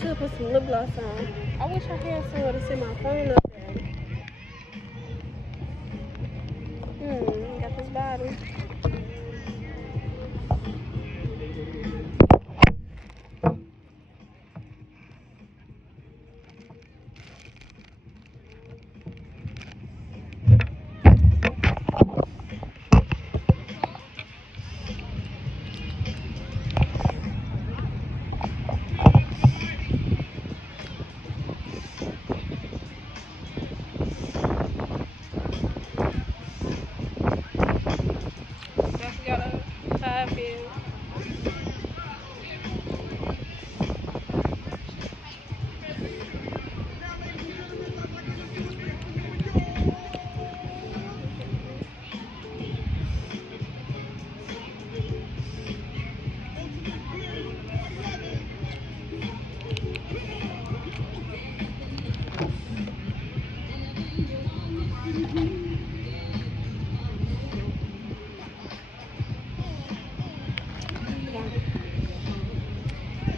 should put some lip gloss on. I wish I had somewhere to set my phone up there. Got this bottle. Definitely got a 5 bill.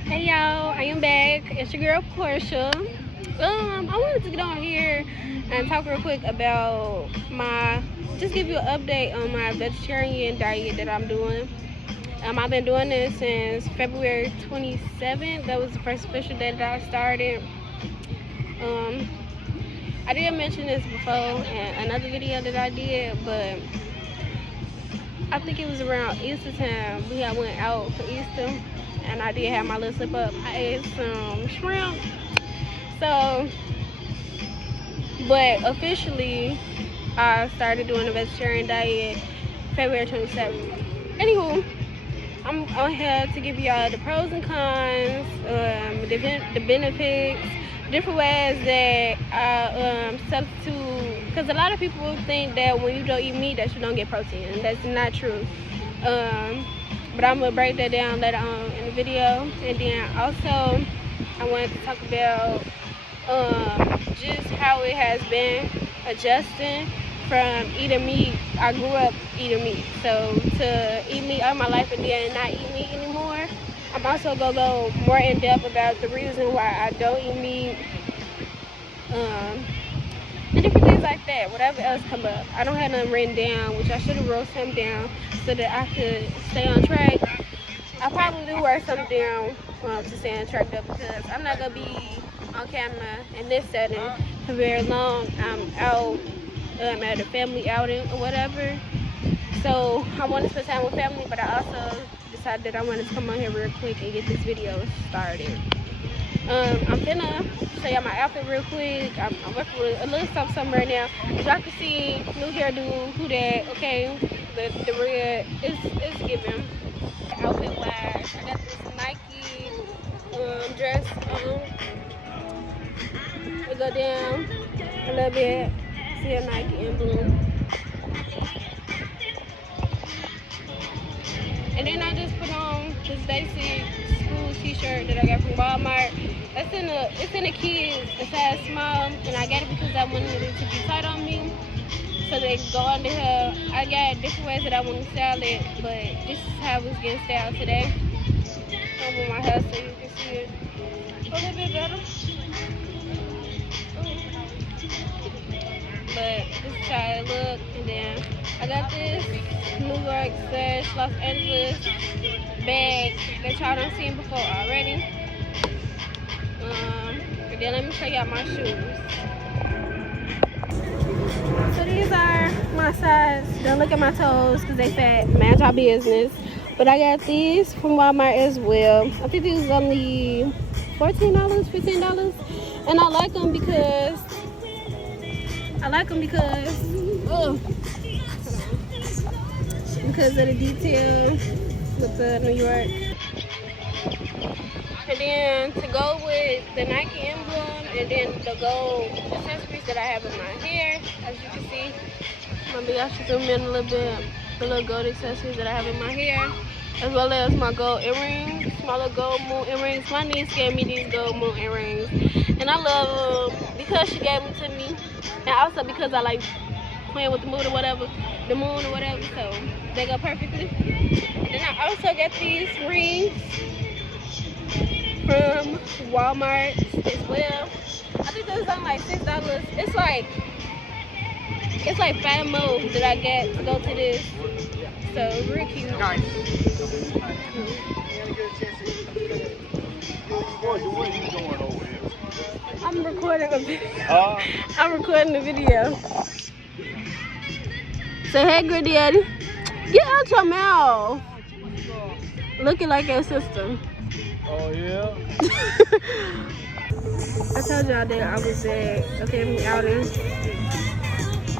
Hey y'all, I am back. It's your girl Portia. I wanted to get on here and talk real quick about just give you an update on my vegetarian diet that I'm doing. I've been doing this since February 27th. That was the first official day that I started. I did mention this before in another video that I did, but I think it was around Easter time. We had went out for Easter, and I did have my little slip up. I ate some shrimp. So, but officially, I started doing a vegetarian diet February 27th. Anywho, I'm on here to give y'all the pros and cons, the benefits, different ways that I substitute. Because a lot of people think that when you don't eat meat that you don't get protein, and that's not true. But I'm gonna break that down later on in the video. And then also I wanted to talk about just how it has been adjusting from eating meat. I grew up eating meat, so to eat meat all my life and then not eat meat anymore. I'm also gonna go more in depth about the reason why I don't eat meat, and different things like that. Whatever else come up, I don't have nothing written down, which I should have wrote something down so that I could stay on track. I probably do write something down to stay on track though, because I'm not gonna be on camera in this setting for very long. I'm out at a family outing or whatever, so I want to spend time with family, but I also decided that I wanted to come on here real quick and get this video started. I'm finna show y'all my outfit real quick. I'm working with a little something right now. As y'all can see, new hairdo, who that, okay, the red, it's giving. Outfit wise, I got this Nike dress on. It go down a little bit, see a Nike emblem. And then I just put on this basic school t-shirt that I got from Walmart. It's in the kids, a size small, and I got it because I wanted it to be tight on me, so they can go under here. I got different ways that I want to style it, but this is how it's getting styled today. I'm with my hair so you can see it a little bit better. But this is how it look, and then I got this New York / Los Angeles bag that y'all done seen before already. And then let me show y'all my shoes. So these are my size. Don't look at my toes because they fat. Mind y'all business. But I got these from Walmart as well. I think these was only $14, $15. And I like them because because of the detail with the New York. And then to go with the Nike emblem and then the gold accessories that I have in my hair, as you can see, maybe I should zoom in a little bit, the little gold accessories that I have in my hair, as well as my gold earrings, my little gold moon earrings. My niece gave me these gold moon earrings, and I love them because she gave them to me, and also because I like playing with the moon or whatever, so they go perfectly. Then I also got these rings from Walmart as well. I think this was on like $6. It's like 5 more that I get to go to this. So real cute. Nice. I'm recording a video. I'm recording the video. Say hey, Granddaddy. Get out your mouth. Looking like your sister. Oh yeah. I told y'all that I was at a family outing.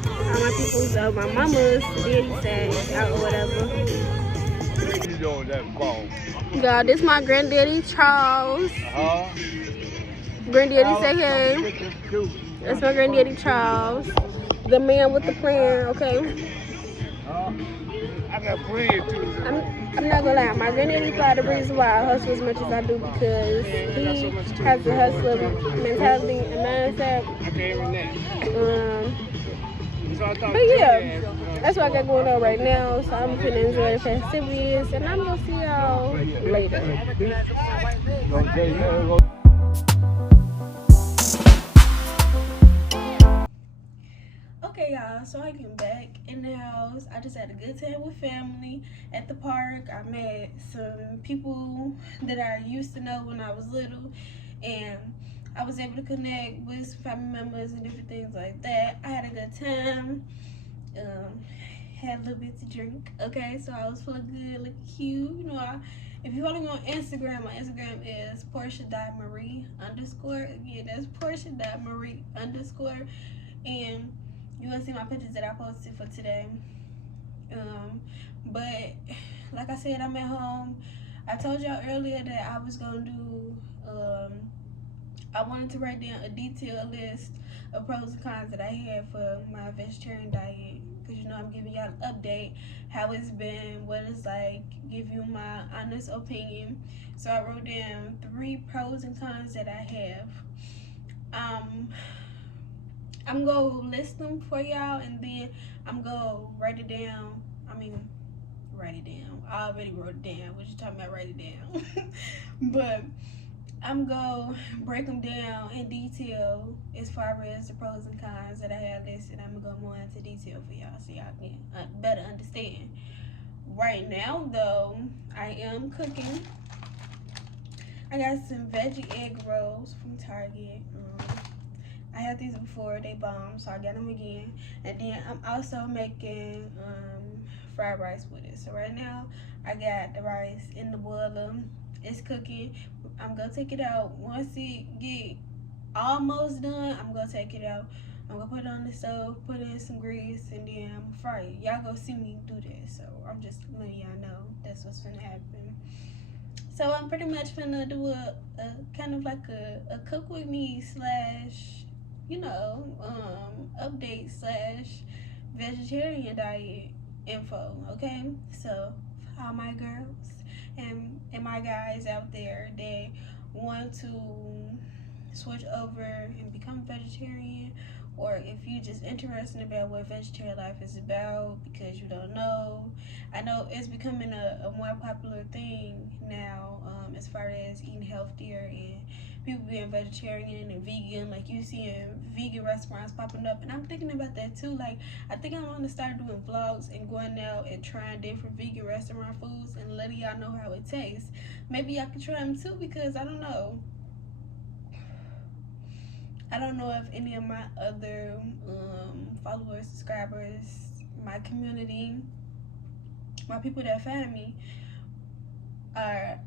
All my people, so my mama's daddy side out or whatever. What you doing that phone? God, this my granddaddy Charles. Granddaddy say hey. That's my granddaddy Charles. The man with the plan, okay? I got friends too. I'm not gonna lie, my granddaddy probably the reason why I hustle as much as I do because he has a hustler mentality and mindset. But yeah, that's what I got going on right now. So I'm finna enjoy the festivities and I'm gonna see y'all later. Okay, y'all, so I came back in the house. I just had a good time with family at the park. I met some people that I used to know when I was little, and I was able to connect with some family members and different things like that. I had a good time. Had a little bit to drink. Okay, so I was feeling good, looking cute. You know, if you follow me on Instagram, my Instagram is Portia.Marie_. Again, that's Portia.Marie_. And you will see my pictures that I posted for today. But like I said, I'm at home. I told y'all earlier that I was gonna do I wanted to write down a detailed list of pros and cons that I had for my vegetarian diet, because you know I'm giving y'all an update, how it's been, what it's like, give you my honest opinion. So I wrote down 3 pros and cons that I have. I'm gonna list them for y'all, and then I'm gonna write it down. I already wrote it down. What you talking about? Write it down. But I'm gonna break them down in detail as far as the pros and cons that I have listed. I'm gonna go more into detail for y'all so y'all can better understand. Right now, though, I am cooking. I got some veggie egg rolls from Target. I had these before, they bombed, so I got them again. And then I'm also making fried rice with it. So right now, I got the rice in the boiler. It's cooking. I'm gonna take it out. Once it get almost done, I'm gonna take it out. I'm gonna put it on the stove, put in some grease, and then I'm gonna fry it. Y'all gonna see me do that, so I'm just letting y'all know that's what's gonna happen. So I'm pretty much gonna do a kind of like a cook with me slash, you know, update slash vegetarian diet info, okay? So all my girls and my guys out there that want to switch over and become vegetarian, or if you just interested about what vegetarian life is about because you don't know. I know it's becoming a more popular thing now, as far as eating healthier and people being vegetarian and vegan. Like you seeing vegan restaurants popping up, and I'm thinking about that too. Like I think I want to start doing vlogs and going out and trying different vegan restaurant foods and letting y'all know how it tastes. Maybe y'all can try them too, because I don't know if any of my other followers, subscribers, my community, my people that find me are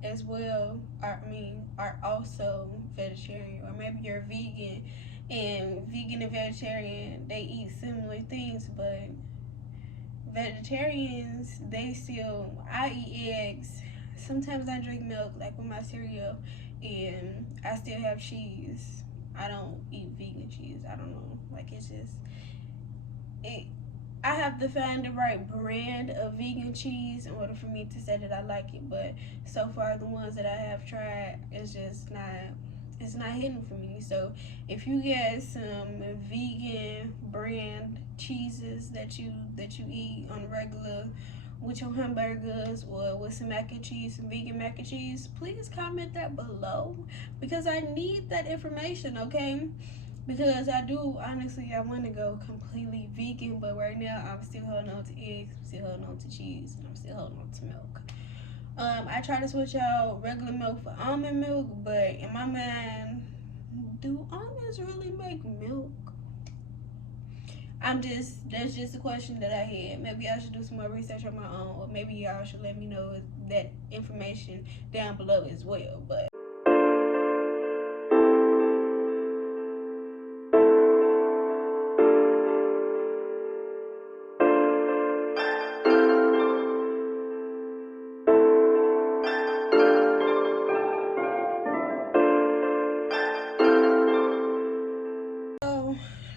also vegetarian, or maybe you're vegan, and vegan and vegetarian, they eat similar things, but vegetarians, I eat eggs, sometimes I drink milk like with my cereal, and I still have cheese. I don't eat vegan cheese. I don't know, like it's just I have to find the right brand of vegan cheese in order for me to say that I like it. But so far, the ones that I have tried, it's not hitting for me. So if you get some vegan brand cheeses that you eat on a regular, with your hamburgers or with some mac and cheese, some vegan mac and cheese, please comment that below because I need that information, okay? Because I do, honestly, I want to go completely vegan, but right now I'm still holding on to eggs, I'm still holding on to cheese, and I'm still holding on to milk. I try to switch out regular milk for almond milk, but in my mind, do almonds really make milk? That's just a question that I had. Maybe I should do some more research on my own, or maybe y'all should let me know that information down below as well. But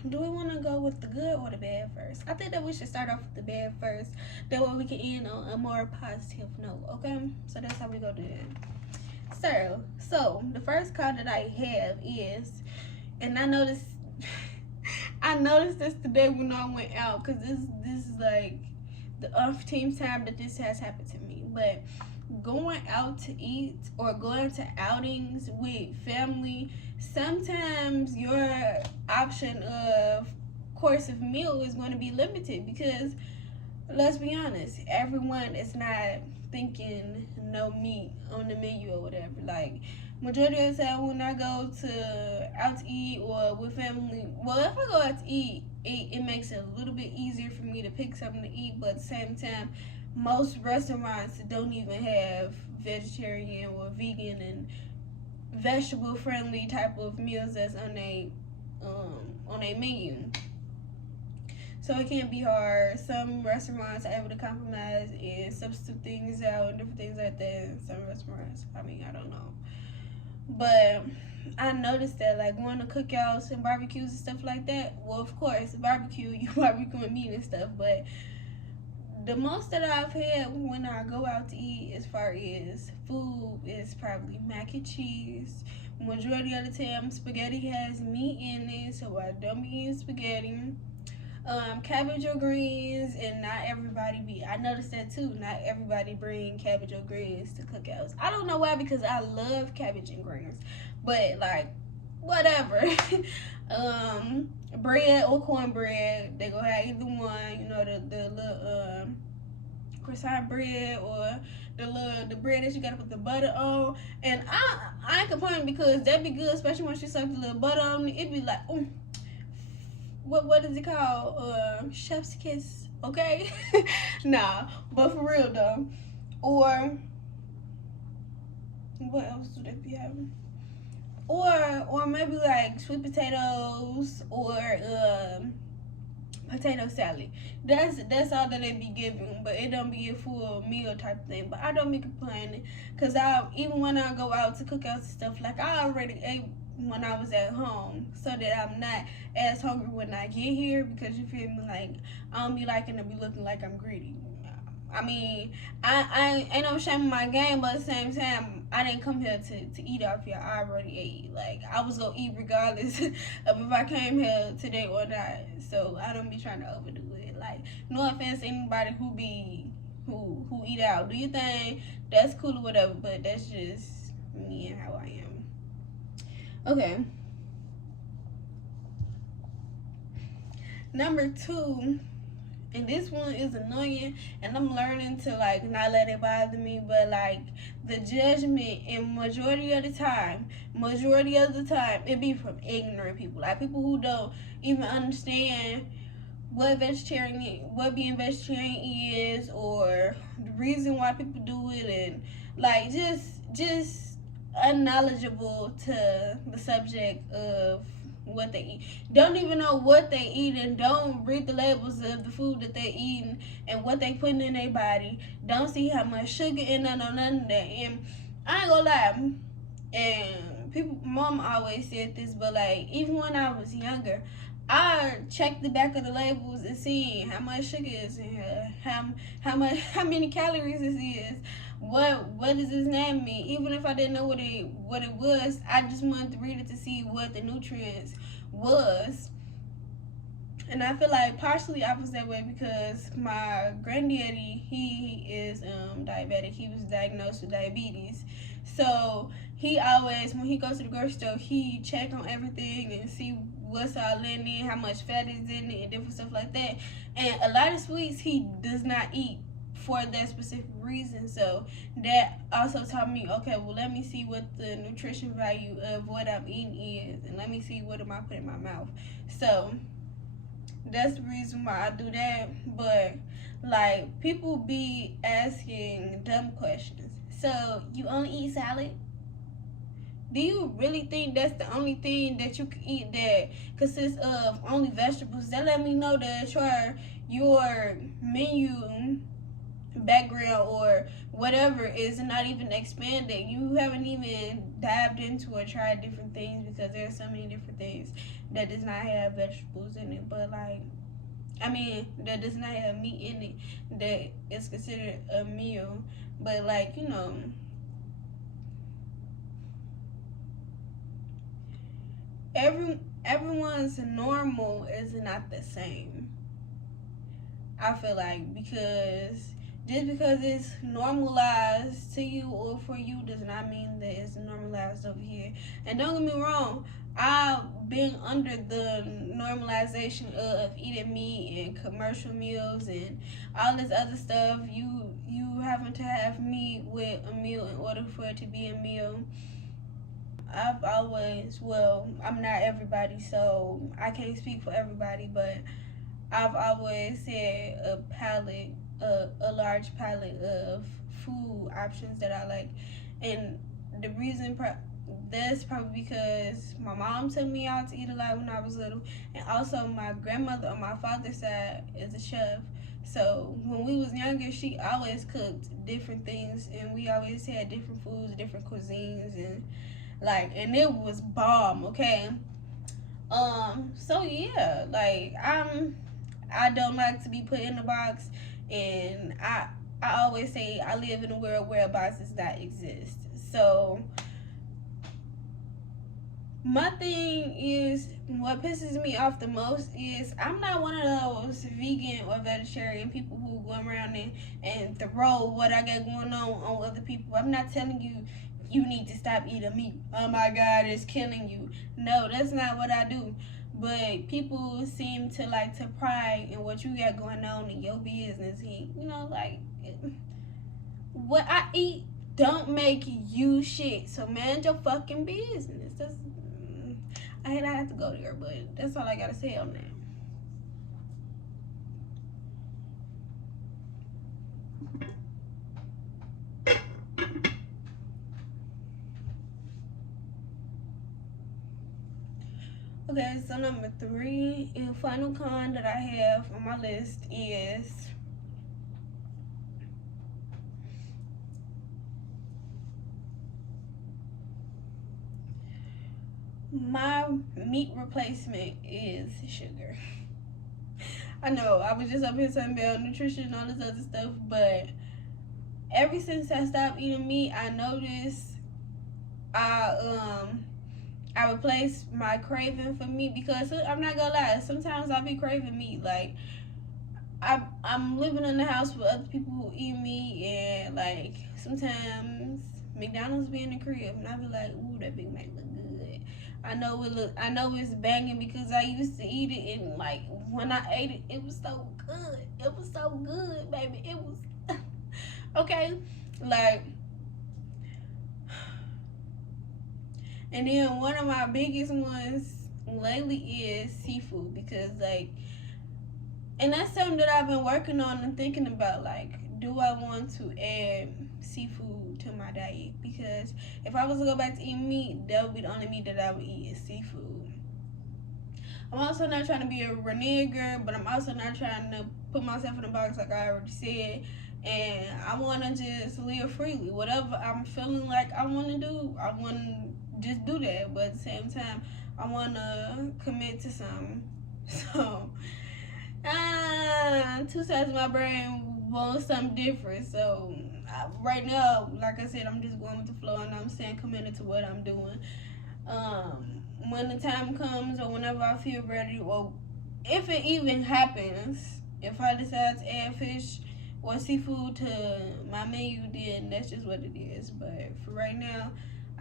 do we want to go with the good or the bad first? I think that we should start off with the bad first. That way we can end on a more positive note, okay? So that's how we go do it. So the first card that I have is, and I noticed this today when I went out, because this is like the umpteenth time that this has happened to me. But going out to eat or going to outings with family, sometimes your option of course of meal is going to be limited because let's be honest, everyone is not thinking no meat on the menu or whatever. Like majority of the time when I go out to eat or with family, well, if I go out to eat, it makes it a little bit easier for me to pick something to eat, but at the same time most restaurants don't even have vegetarian or vegan and vegetable friendly type of meals that's on a menu. So it can be hard. Some restaurants are able to compromise and substitute things out and different things like that. And some restaurants, I mean, I don't know. But I noticed that like going to cookouts and barbecues and stuff like that, well, of course, barbecue, you barbecuing meat and stuff, but the most that I've had when I go out to eat as far as food is probably mac and cheese. Majority of the time, spaghetti has meat in it, so I don't be eating spaghetti. Cabbage or greens, and not everybody be. I noticed that too. Not everybody bring cabbage or greens to cookouts. I don't know why, because I love cabbage and greens, but like whatever. Bread or cornbread, they gonna have either one. You know, the little croissant bread or the bread that you gotta put the butter on. And I ain't complaining because that be good, especially once you suck the little butter on it. It be like, what is it called? Chef's kiss, okay? Nah, but for real though. Or what else do they be having? Or maybe like sweet potatoes or potato salad. That's all that they be giving, but it don't be a full meal type thing. But I don't be complaining, cause even when I go out to cookouts and stuff, like I already ate when I was at home, so that I'm not as hungry when I get here, because you feel me, like I don't be liking to be looking like I'm greedy. I mean, I ain't no shame in my game, but at the same time, I didn't come here to eat off here. I already ate. Like, I was gonna eat regardless of if I came here today or not. So I don't be trying to overdo it. Like, no offense to anybody who eat out. Do your thing, that's cool or whatever, but that's just me and how I am. Okay. Number 2. And this one is annoying, and I'm learning to like not let it bother me, but like the judgment, and majority of the time it be from ignorant people, like people who don't even understand what being vegetarian is, or the reason why people do it, and like just unknowledgeable to the subject of what they eat. Don't even know what they eat, and don't read the labels of the food that they eating and what they putting in their body. Don't see how much sugar in it or none of that. And I ain't gonna lie, and people, mom always said this, but like even when I was younger, I checked the back of the labels and see how much sugar is in here, how many calories this is. What does this name mean? Even if I didn't know what it was, I just wanted to read it to see what the nutrients was. And I feel like partially I was that way because my granddaddy, he is diabetic. He was diagnosed with diabetes. So he always, when he goes to the grocery store, he check on everything and see what's all in it, how much fat is in it, and different stuff like that. And a lot of sweets he does not eat for that specific reason. So that also taught me, okay, well, let me see what the nutrition value of what I'm eating is, and let me see what am I putting in my mouth. So that's the reason why I do that. But like, people be asking dumb questions. So you only eat salad? Do you really think that's the only thing that you can eat that consists of only vegetables? That let me know that your menu background or whatever is not even expanded. You haven't even dived into or tried different things, because there's so many different things that does not have vegetables in it. But like, I mean, that does not have meat in it that is considered a meal. But like, everyone's normal is not the same. I feel like, because just because it's normalized to you or for you does not mean that it's normalized over here. And don't get me wrong, I've been under the normalization of eating meat and commercial meals and all this other stuff. You having to have meat with a meal in order for it to be a meal. I've always, well, I'm not everybody, so I can't speak for everybody, but I've always said a large palette of food options that I like. And the reason that's probably because my mom took me out to eat a lot when I was little, and also my grandmother on my father's side is a chef. So when we was younger, she always cooked different things, and we always had different foods, different cuisines, and like, and it was bomb, okay? So yeah, like, I don't like to be put in a box, and I always say I live in a world where a box does not exist. So my thing is, what pisses me off the most is I'm not one of those vegan or vegetarian people who go around and throw what I got going on other people. I'm not telling you you need to stop eating meat. Oh my God, it's killing you. No, that's not what I do. But people seem to like to pry in what you got going on in your business. Like, what I eat don't make you shit. So mind your fucking business. I have to go there, but that's all I gotta say on that. Okay, so number 3 and final con that I have on my list is my meat replacement is sugar. I know I was just up here talking about nutrition and all this other stuff, but ever since I stopped eating meat, I noticed I replaced my craving for meat, because I'm not gonna lie, sometimes I be craving meat. Like, I'm living in the house with other people who eat meat, and like, sometimes McDonald's be in the crib, and I be like, ooh, that Big Mac look good. I know it's banging because I used to eat it, and like, when I ate it, it was so good. It was so good, baby. It was okay. Like, and then one of my biggest ones lately is seafood, because like, and that's something that I've been working on and thinking about. Like, do I want to add seafood to my diet? Because if I was to go back to eating meat, that would be the only meat that I would eat is seafood. I'm also not trying to be a renegger, but I'm also not trying to put myself in a box, like I already said. And I want to just live freely. Whatever I'm feeling like I want to do, I want to just do that. But at the same time, I want to commit to something. So, two sides of my brain want something different. So, right now, like I said, I'm just going with the flow, and I'm staying committed to what I'm doing. When the time comes, or whenever I feel ready, or if it even happens, if I decide to add fish or seafood to my menu, then that's just what it is. But for right now,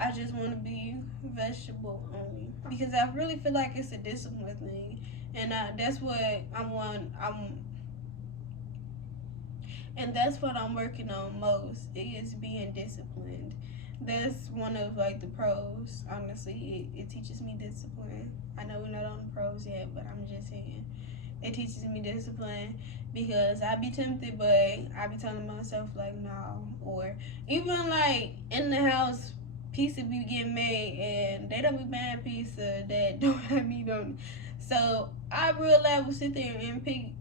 I just want to be vegetable only because I really feel like it's a discipline thing, and that's what I'm on. And that's what I'm working on most is being disciplined. That's one of like the pros. Honestly, it teaches me discipline. I know we're not on the pros yet, but I'm just saying it teaches me discipline because I be tempted, but I be telling myself like no, or even like in the house. Pizza be getting made and they don't be buying pizza that don't have meat on it. So I real life will sit there and pick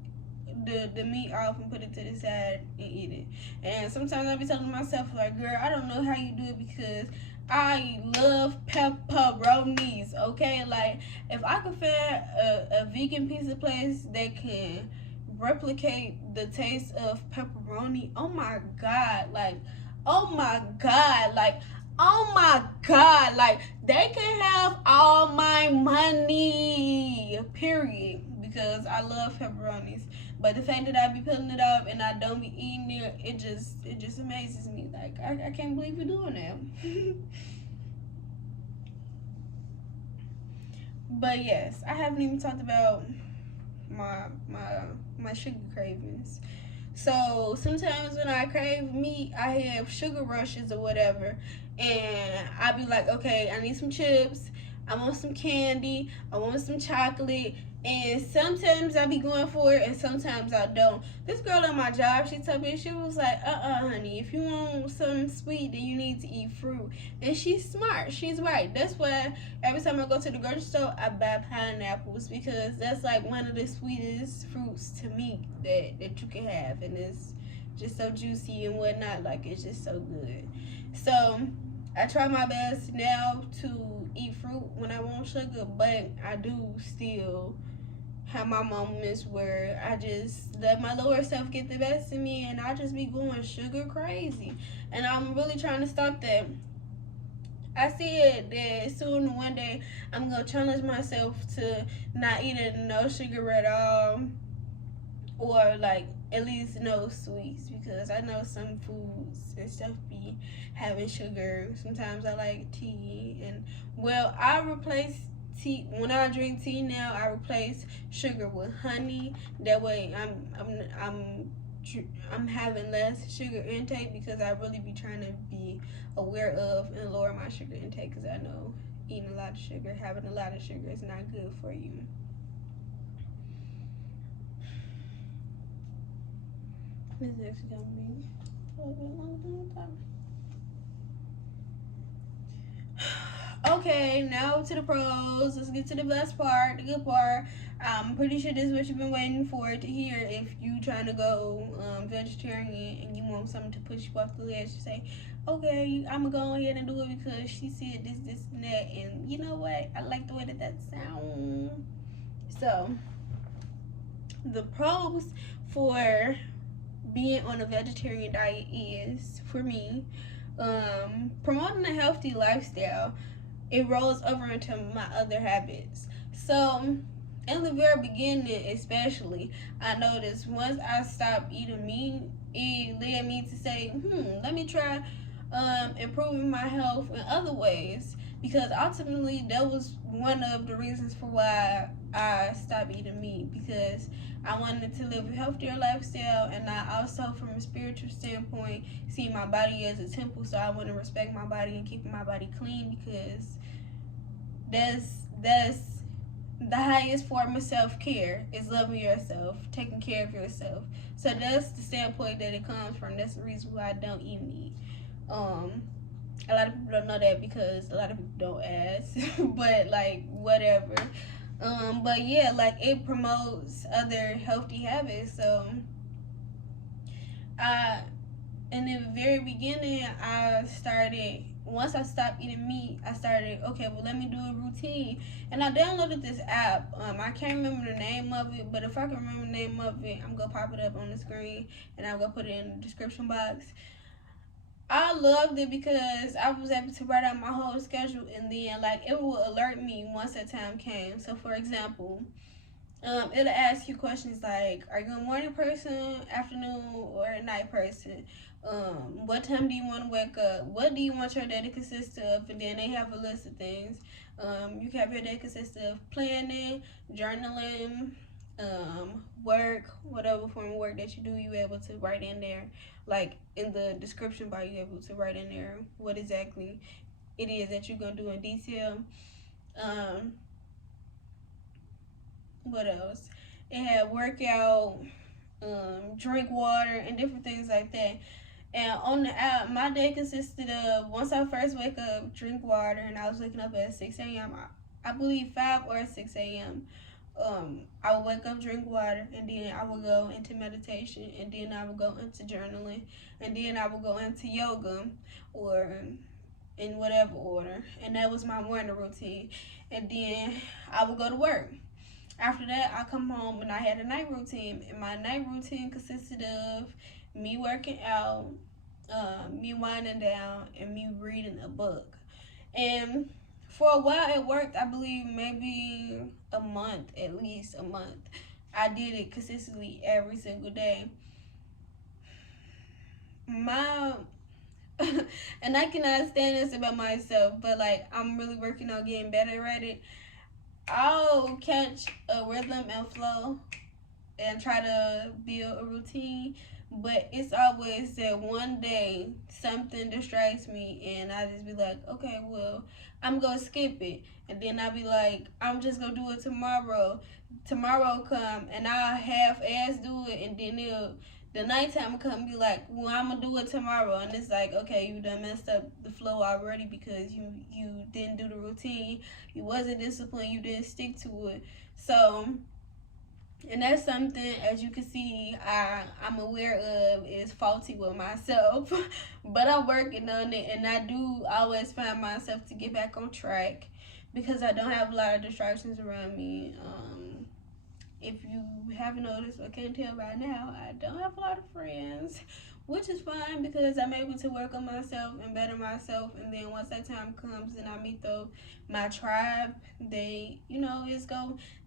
the meat off and put it to the side and eat it. And sometimes I be telling myself like, girl, I don't know how you do it because I love pepperonis. Okay, like if I could find a vegan pizza place that can replicate the taste of pepperoni, oh my god, like oh my god, like oh my god, like they can have all my money, period, because I love pepperonis. But the fact that I be pulling it off and I don't be eating it, it just amazes me. Like I can't believe we're doing that. But yes, I haven't even talked about my sugar cravings. So sometimes when I crave meat, I have sugar rushes or whatever, and I be like, okay, I need some chips, I want some candy, I want some chocolate, and sometimes I be going for it, and sometimes I don't. This girl at my job, she told me she was like, honey, if you want something sweet, then you need to eat fruit, and she's smart, she's right. That's why every time I go to the grocery store, I buy pineapples because that's like one of the sweetest fruits to me that you can have, and it's just so juicy and whatnot. Like it's just so good. So I try my best now to eat fruit when I want sugar, but I do still have my moments where I just let my lower self get the best of me and I just be going sugar crazy. And I'm really trying to stop that. I see it that soon one day I'm gonna challenge myself to not eating no sugar at all, or like at least no sweets, because I know some foods and stuff be having sugar. Sometimes I like tea, and well, I replace tea when I drink tea now. I replace sugar with honey. That way, I'm having less sugar intake because I really be trying to be aware of and lower my sugar intake because I know eating a lot of sugar, having a lot of sugar is not good for you. This is actually gonna be a little bit longer than I thought. Okay, now to the pros. Let's get to the best part, the good part. I'm pretty sure this is what you've been waiting for to hear if you trying to go vegetarian and you want something to push you off the ledge to say, okay, I'm gonna go ahead and do it because she said this, and that. And you know what? I like the way that sounds. So, the pros for being on a vegetarian diet is, for me, promoting a healthy lifestyle. It rolls over into my other habits. So, in the very beginning, especially, I noticed once I stopped eating meat, it led me to say, let me try improving my health in other ways. Because ultimately, that was one of the reasons for why I stopped eating meat. Because I wanted to live a healthier lifestyle, and I also, from a spiritual standpoint, see my body as a temple. So I want to respect my body and keep my body clean because that's the highest form of self-care is loving yourself, taking care of yourself. So that's the standpoint that it comes from. That's the reason why I don't eat meat. A lot of people don't know that because a lot of people don't ask, but like whatever. But yeah, like it promotes other healthy habits. So I in the very beginning, I started, once I stopped eating meat, I started, okay, well, let me do a routine. And I downloaded this app. I can't remember the name of it, but if I can remember the name of it, I'm going to pop it up on the screen and I'm going to put it in the description box. I loved it because I was able to write out my whole schedule and then, like, it will alert me once that time came. So, for example, It'll ask you questions like, are you a morning person, afternoon, or a night person? What time do you want to wake up? What do you want your day to consist of? And then they have a list of things. You can have your day consist of planning, journaling, work, whatever form of work that you do, you able to write in there. Like in the description bar, you able to write in there what exactly it is that you're gonna do in detail. Um, what else? It had workout, drink water, and different things like that. And on the app, my day consisted of once I first wake up, drink water, and I was waking up at 6 a.m. I believe 5 or 6 a.m. I would wake up, drink water, and then I would go into meditation, and then I would go into journaling, and then I would go into yoga, or in whatever order. And that was my morning routine. And then I would go to work. After that, I come home and I had a night routine. And my night routine consisted of me working out, me winding down, and me reading a book. And for a while, it worked. I believe maybe a month, at least a month. I did it consistently every single day. My and I cannot stand this about myself, but like I'm really working on getting better at it. I'll catch a rhythm and flow and try to build a routine. But it's always that one day something distracts me, and I just be like, okay, well, I'm gonna skip it, and then I'll be like, I'm just gonna do it tomorrow. Tomorrow come, and I'll half-ass do it, and then the nighttime will come and be like, well, I'm gonna do it tomorrow, and it's like, okay, you done messed up the flow already because you didn't do the routine, you wasn't disciplined, you didn't stick to it, so. And that's something, as you can see, I'm aware of is faulty with myself. But I'm working on it, and I do always find myself to get back on track because I don't have a lot of distractions around me. If you haven't noticed or can't tell by now, I don't have a lot of friends, which is fine because I'm able to work on myself and better myself. And then once that time comes and I meet my tribe, they,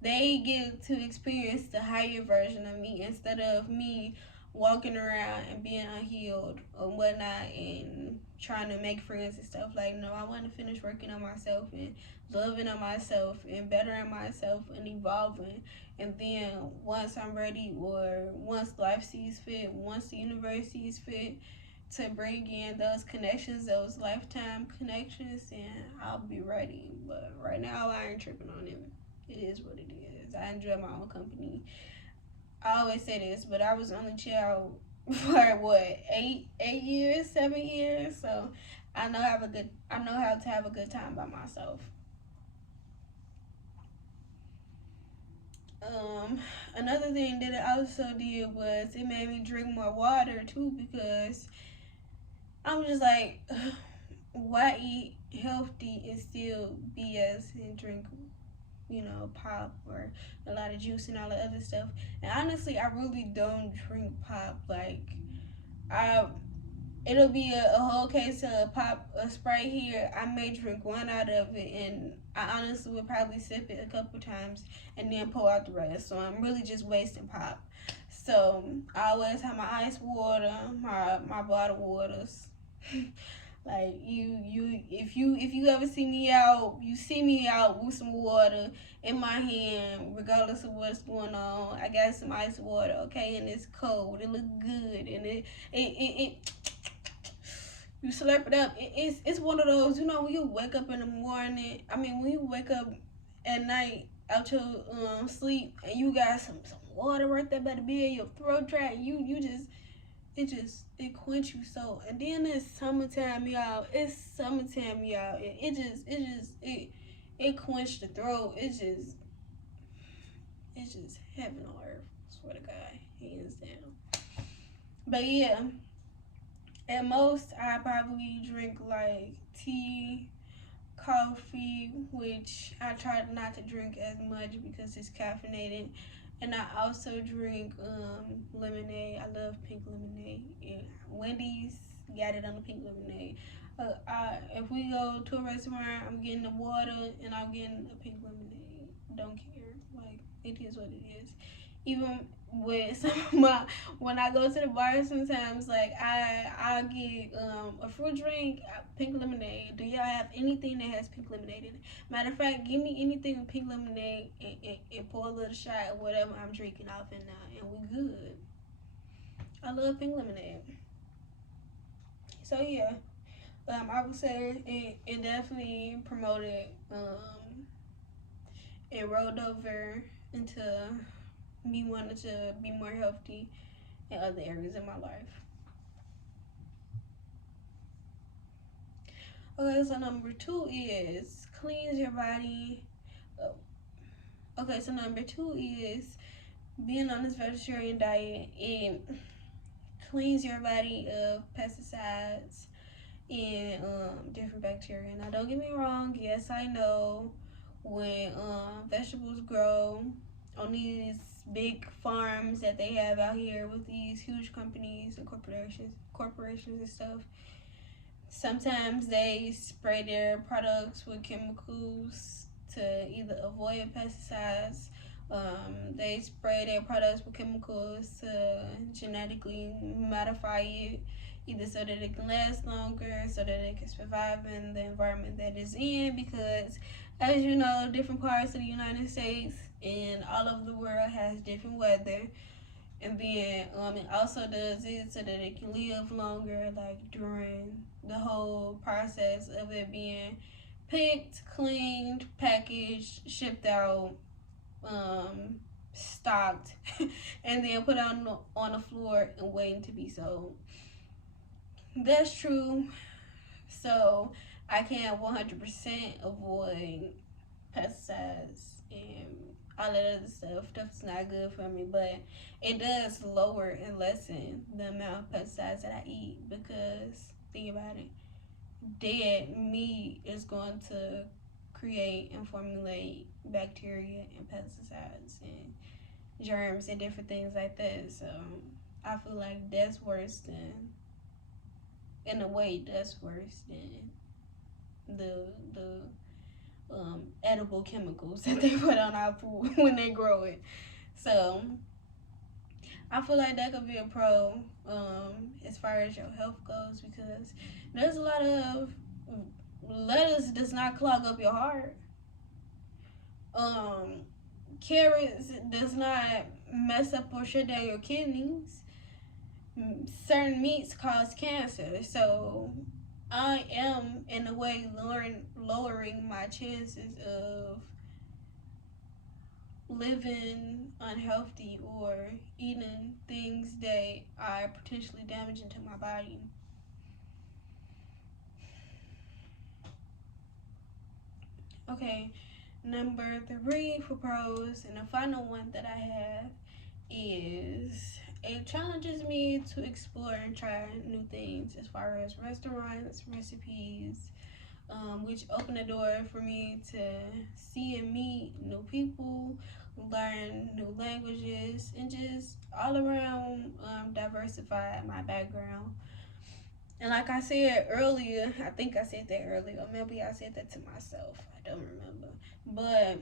they get to experience the higher version of me instead of me walking around and being unhealed or whatnot and trying to make friends and stuff. Like, no, I want to finish working on myself and loving on myself and bettering myself and evolving. And then once I'm ready, or once life sees fit, once the universe sees fit to bring in those connections, those lifetime connections, and I'll be ready. But right now, I ain't tripping on it. It is what it is. I enjoy my own company. I always say this, but I was only child for what 8 years, 7 years. So I know how to have a good time by myself. Another thing that it also did was it made me drink more water too because I'm just like, why eat healthy and still BS and drink, pop or a lot of juice and all the other stuff. And honestly, I really don't drink pop. Like, I it'll be a whole case of pop, a Sprite here. I may drink one out of it, and I honestly would probably sip it a couple times and then pour out the rest. So I'm really just wasting pop. So I always have my ice water, my bottled waters. Like if you ever see me out with some water in my hand, regardless of what's going on. I got some ice water, okay, and it's cold. It look good, and it you slurp it up. It's one of those, when you wake up in the morning. I mean, when you wake up at night out your sleep and you got some water right there by the bed, your throat dry. You just it quench you so. And then it's summertime, y'all. It's summertime, y'all. It quenched the throat. It's just heaven on earth. I swear to God, hands down. But yeah. At most, I probably drink like tea, coffee, which I try not to drink as much because it's caffeinated. And I also drink lemonade. I love pink lemonade. Yeah. Wendy's got it on the pink lemonade. If we go to a restaurant, I'm getting the water and I'm getting a pink lemonade. don't care. Like, it is what it is. Even with when I go to the bar sometimes, like I'll get a fruit drink, pink lemonade. Do y'all have anything that has pink lemonade in it? Matter of fact, give me anything with pink lemonade and pour a little shot of whatever I'm drinking off and we good. I love pink lemonade. So yeah, I would say it definitely promoted it rolled over into me wanting to be more healthy in other areas of my life. Okay, so number 2 is cleanse your body. Okay, so number 2 is being on this vegetarian diet. It cleans your body of pesticides and different bacteria. Now, don't get me wrong. Yes, I know when vegetables grow on these big farms that they have out here with these huge companies and corporations and stuff. Sometimes they spray their products with chemicals to either avoid pesticides. They spray their products with chemicals to genetically modify it, either so that it can last longer, so that it can survive in the environment that it's in. Because, as you know, different parts of the United States and all over the world has different weather. And then it also does it so that it can live longer, like during the whole process of it being picked, cleaned, packaged, shipped out, stocked, and then put on the floor and waiting to be sold. That's true. So I can't 100% avoid pesticides and all that other stuff. Stuff's not good for me, but it does lower and lessen the amount of pesticides that I eat. Because think about it, dead meat is going to create and formulate bacteria and pesticides and germs and different things like that. So I feel like that's worse than, in a way, that's worse than the edible chemicals that they put on our food when they grow it. So I feel like that could be a pro as far as your health goes, because there's a lot of lettuce does not clog up your heart. Carrots does not mess up or shut down your kidneys. Certain meats cause cancer. So I am, in a way, lowering my chances of living unhealthy or eating things that are potentially damaging to my body. Okay, number 3 for pros, and the final one that I have is it challenges me to explore and try new things as far as restaurants, recipes, which open the door for me to see and meet new people, learn new languages, and just all around diversify my background. And like I said earlier, I think I said that earlier, or maybe I said that to myself. I don't remember. But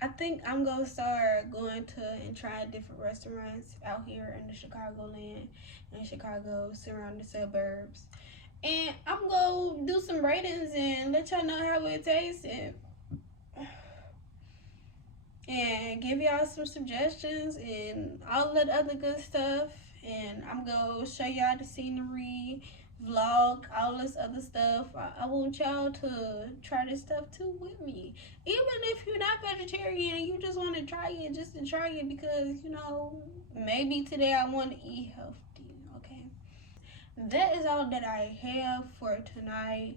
I think I'm gonna start going to and trying different restaurants out here in the Chicagoland and Chicago surrounding suburbs. And I'm gonna do some ratings and let y'all know how it tastes and give y'all some suggestions and all that other good stuff. And I'm gonna show y'all the scenery, vlog, all this other stuff. I want y'all to try this stuff too with me. Even if you're not vegetarian and you just want to try it, just to try it, because maybe today I want to eat healthy. Okay, that is all that I have for tonight.